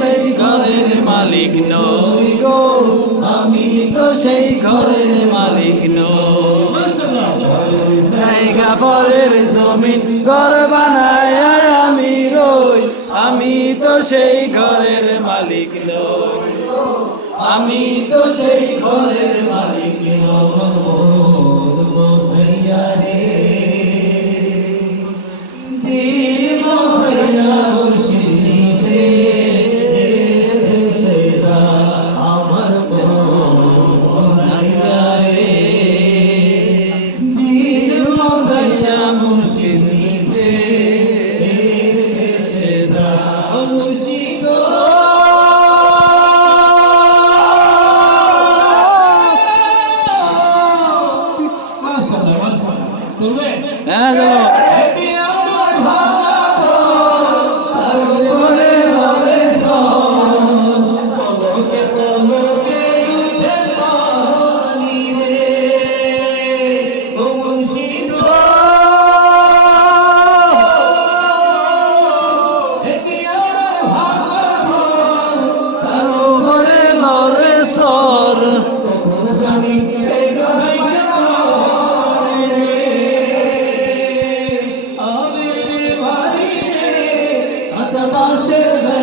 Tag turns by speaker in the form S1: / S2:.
S1: সেই ঘরের মালিক নই
S2: আমি
S1: তো সেই ঘরের মালিক নই। জায়গা জমিন ঘর বানায় আমি রই, আমি তো সেই ঘরের মালিক নই আমি তো সেই ঘরের মালিক
S2: চলবে
S1: হ্যাঁ চলো
S2: এটি আমার
S1: Atabal Servan.